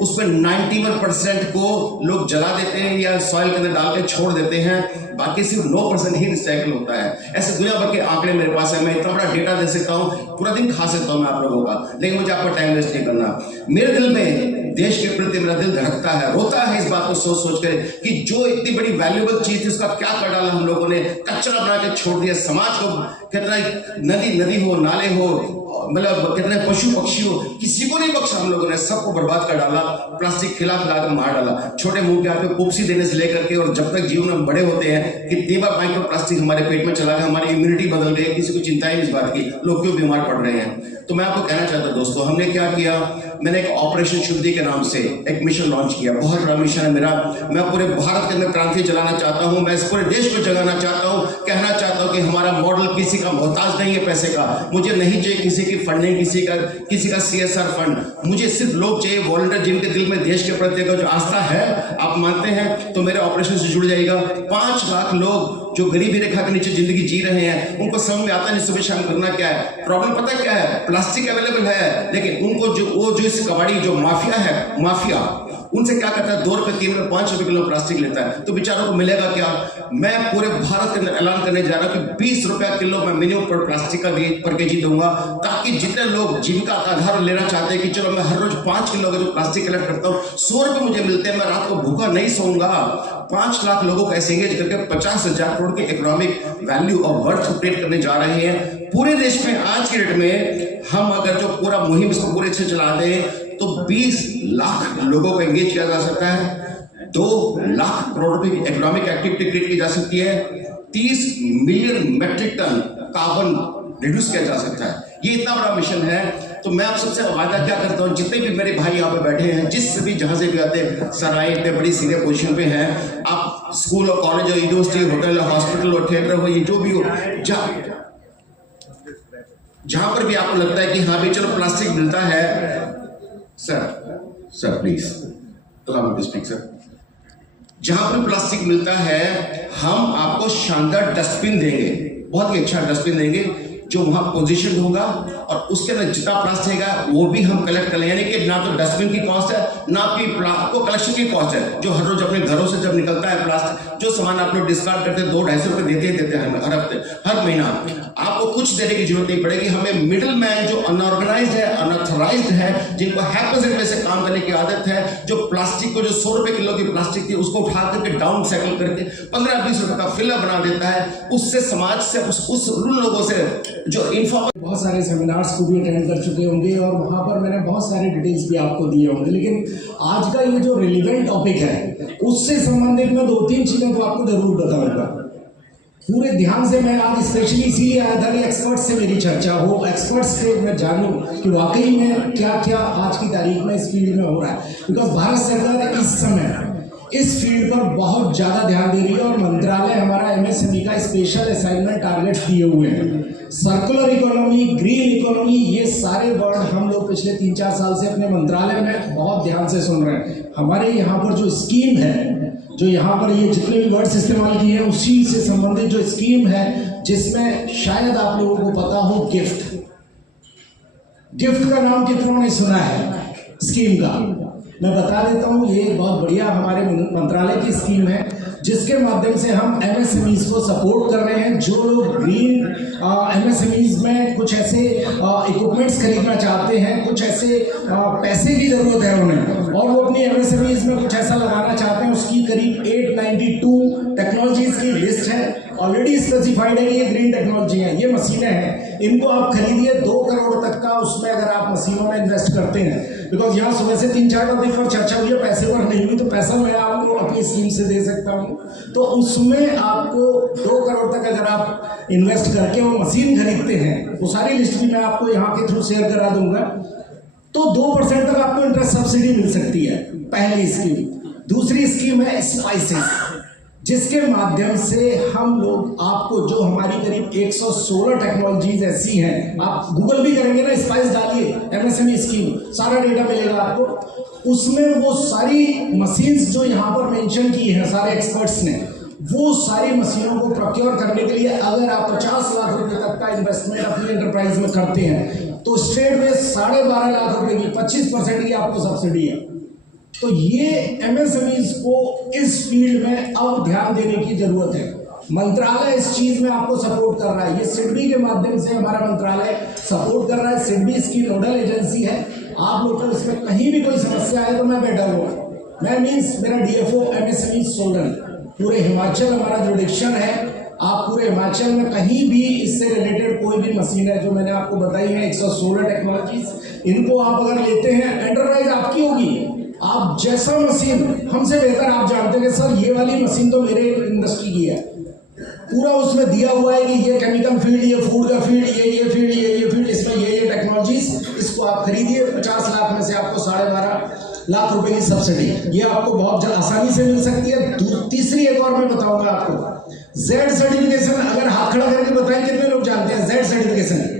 उसमें 91% को लोग जला देते हैं या सॉइल के अंदर डाल के छोड़ देते हैं, बाकी सिर्फ 9% ही रिसाइकल होता है। ऐसे दुनिया भर के आंकड़े मेरे पास है, मैं इतना बड़ा डेटा दे सकता हूँ, पूरा दिन खा सकता हूँ मैं आप लोगों का, लेकिन मुझे आपका टाइम वेस्ट नहीं करना। मेरे दिल में देश के प्रति मेरा दिल धड़कता है, रोता है इस बात को सोच सोच कर कि जो इतनी बड़ी वैल्यूएबल चीज थी उसका क्या कर डाला हम लोगों ने, कचरा बना के छोड़ दिया। समाज को कितना नदी हो, नाले हो, मतलब कितने पशु पक्षी हो, किसी को नहीं बख्शा हम लोगों ने, सबको बर्बाद कर डाला, प्लास्टिक खिला कर मार डाला। छोटे मुंह के हाथ में पुप्सी देने से लेकर के और जब तक जीवन में बड़े होते हैं कितनी बार माइक्रो प्लास्टिक हमारे पेट में चला गया, हमारी इम्यूनिटी बदल गई, किसी को चिंता ही नहीं इस बात की, लोग क्यों बीमार पड़ रहे हैं। तो मैं आपको कहना चाहता हूं दोस्तों, हमने क्या किया, मैंने एक ऑपरेशन शुद्धि के नाम से एक मिशन लॉन्च किया, बहुत बड़ा मिशन है मेरा। मैं पूरे भारत के अंदर क्रांति चलाना चाहता हूं, मैं इस पूरे देश को जगाना चाहता हूं, कहना चाहता हूं कि हमारा मॉडल किसी का मोहताज नहीं है पैसे का, मुझे नहीं चाहिए किसी की फंडिंग, किसी का CSR फंड, मुझे सिर्फ लोग चाहिए वॉलंटियर जिनके दिल में देश के प्रति जो आस्था है, आप मानते हैं तो मेरे ऑपरेशन से जुड़ जाएगा। 5 लाख लोग जो गरीबी रेखा के नीचे जिंदगी जी रहे हैं, उनको समझ में आता नहीं सुबह शाम करना क्या है। प्रॉब्लम पता क्या है, प्लास्टिक अवेलेबल है, लेकिन उनको जो इस कबाड़ी जो माफिया उनसे क्या करता है, 2 रुपए 3 रुपए 5 रुपए किलो प्लास्टिक लेता है, तो बेचारों को मिलेगा क्या। मैं पूरे भारत के अंदर ऐलान करने जा रहा हूं कि 20 रुपया किलो मैं मिनिमम पर प्लास्टिक का पर केजी दूंगा, ताकि जितने लोग जीविका का आधार लेना चाहते हैं कि चलो मैं हर रोज 5 किलो का जो प्लास्टिक कलेक्ट करता हूं, 100 रुपए मुझे मिलते हैं, मैं रात को भूखा नहीं सोऊंगा। 5 लाख लोगों को ऐसे एंगेज करके 50,000 करोड़ के इकोनॉमिक वैल्यू और वर्थ क्रिएट करने जा रहे हैं पूरे देश में। आज के डेट में हम अगर जो पूरा मुहिम इसको पूरे से चला दें तो 20 लाख लोगों को एंगेज किया जा सकता है, 2 लाख करोड़ रुपए की इकोनॉमिक एक्टिविटी क्रिएट की जा सकती है, 30 million metric ton carbon reduce किया जा सकता है। ये इतना बड़ा मिशन है। तो मैं आप सबसे वादा क्या करता हूँ, जितने भी मेरे भाई यहाँ पे बैठे हैं, जिस भी जहां से भी आते हैं, सराय पे बड़ी सीनियर पोजीशन पे हैं, आप स्कूल और कॉलेज और यूनिवर्सिटी, होटल और हॉस्पिटल और थिएटर हो, ये जो भी हो, जहां पर भी आपको लगता है कि हाँ भी चलो प्लास्टिक मिलता है, sir please allow me to speak sir, जहां पर प्लास्टिक मिलता है हम आपको शानदार डस्टबिन देंगे, बहुत ही अच्छा डस्टबिन देंगे जो वहां पोजीशन होगा, और उसके अंदर जितना प्लास्टिक है वो भी हम कलेक्ट कर लेंगे। यानी कि ना तो डस्टबिन की कॉस्ट है, ना आपको कलेक्शन की कॉस्ट है। जो हर रोज अपने घरों से जब निकलता है प्लास्टिक, जो सामान आप लोग डिस्कार्ड करते हैं, 2-250 रुपए देते हैं हर हफ्ते, हर महीना, आपको कुछ देने की जरूरत नहीं पड़ेगी। हमें मिडिल मैन जो अनऑर्गेनाइज्ड है, अनऑथराइज्ड है, जिनको हैपजेट में से काम करने की आदत है, जो प्लास्टिक को जो 100 रुपए किलो की प्लास्टिक थी उसको उठा करके डाउन साइकिल करके 15-20 रुपए का फिलर बना देता है, उससे समाज से उन लोगों से जो इन्फॉर्म, बहुत सारे सेमिनार्स को भी अटेंड कर चुके होंगे और वहाँ पर मैंने बहुत सारे डिटेल्स भी आपको दिए होंगे, लेकिन आज का ये जो रिलेवेंट टॉपिक है उससे संबंधित मैं 2-3 चीज़ें तो आपको जरूर बताऊंगा। पूरे ध्यान से मैं आज स्पेशली इसीलिए आया था कि एक्सपर्ट से मेरी चर्चा हो, एक्सपर्ट से मैं जानूं कि वाकई में क्या क्या आज की तारीख में इस फील्ड में हो रहा है। बिकॉज भारत सरकार इस समय इस फील्ड पर बहुत ज़्यादा ध्यान दे रही है और मंत्रालय हमारा MSME का स्पेशल असाइनमेंट टारगेट्स दिए हुए हैं। सर्कुलर इकोनॉमी, ग्रीन इकोनॉमी, ये सारे वर्ड हम लोग पिछले 3-4 साल से अपने मंत्रालय में बहुत ध्यान से सुन रहे हैं। हमारे यहाँ पर जो स्कीम है, जो यहाँ पर ये जितने भी वर्ड्स इस्तेमाल किए हैं उसी से संबंधित जो स्कीम है, जिसमें शायद आप लोगों को पता हो, गिफ्ट का नाम कितनों ने सुना है स्कीम का? मैं बता देता हूँ, ये बहुत बढ़िया हमारे मंत्रालय की स्कीम है जिसके माध्यम से हम MSMEs को सपोर्ट कर रहे हैं। जो लोग ग्रीन MSMEs में कुछ ऐसे इक्विपमेंट्स खरीदना चाहते हैं, कुछ ऐसे पैसे की ज़रूरत है उन्हें, और वो अपनी MSMEs में कुछ ऐसा लगाना चाहते हैं, उसकी करीब 892 टेक्नोलॉजीज़ की लिस्ट है, ऑलरेडी स्पेसिफाइड है कि ये ग्रीन टेक्नोलॉजी है, ये मशीनें हैं, इनको आप खरीदिए। 2 करोड़ तक का उसमें अगर आप मशीनों में इन्वेस्ट करते हैं, बिकॉज यहाँ सुबह से 3-4 टॉपिक पर चर्चा हुई है, पैसे पर नहीं हुई, तो पैसा मैं आपको अपनी स्कीम से दे सकता हूँ। तो उसमें आपको 2 करोड़ तक अगर आप इन्वेस्ट करके वो मशीन खरीदते हैं, वो सारी लिस्ट भी मैं आपको यहाँ के थ्रू शेयर करा दूंगा, तो 2% तक आपको इंटरेस्ट सब्सिडी मिल सकती है, पहली स्कीम। दूसरी स्कीम है स्पाइसेस, जिसके माध्यम से हम लोग आपको जो हमारी करीब 116 टेक्नोलॉजीज ऐसी हैं, आप गूगल भी करेंगे ना, स्पाइस डालिए MSME स्कीम, सारा डेटा मिलेगा आपको। उसमें वो सारी मशीन्स जो यहाँ पर मेंशन की हैं सारे एक्सपर्ट्स ने, वो सारी मशीनों को प्रोक्योर करने के लिए अगर आप 50 लाख रुपए तक का इन्वेस्टमेंट अपनी एंटरप्राइज में करते हैं, तो स्टेट में 12.5 लाख रुपए की 25% की आपको सब्सिडी है। तो ये एमएसएमईज को इस फील्ड में अब ध्यान देने की जरूरत है। मंत्रालय इस चीज में आपको सपोर्ट कर रहा है, ये सिडबी के माध्यम से हमारा मंत्रालय सपोर्ट कर रहा है। सिडबी इसकी नोडल एजेंसी है। आप लोग को इसमें कहीं भी कोई समस्या है तो मैं बैठा हुआ, मैं मीन्स मेरा डीएफओ एमएसएमई सोलन, पूरे हिमाचल हमारा जुरिडिक्शन है। आप पूरे हिमाचल में कहीं भी इससे रिलेटेड कोई भी मशीन है जो मैंने आपको बताई है 116 टेक्नोलॉजीज, इनको आप अगर लेते हैं एंटरप्राइज आपकी होगी। आप जैसा मशीन हमसे बेहतर आप जानते हैं कि सर ये वाली मशीन तो मेरे इंडस्ट्री की है, पूरा उसमें दिया हुआ है कि ये केमिकल फील्ड, ये फूड का फील्ड, ये फील्ड, ये फील्ड, इसमें ये टेक्नोलॉजीज, इसको आप खरीदिए। 50 लाख में से आपको 12.5 लाख रुपए की सब्सिडी, ये आपको बहुत आसानी से मिल सकती है। तीसरी एक और मैं बताऊंगा आपको, जेड सर्टिफिकेशन। अगर हाथ खड़ा करके बताएं कितने लोग जानते हैं जेड सर्टिफिकेशन?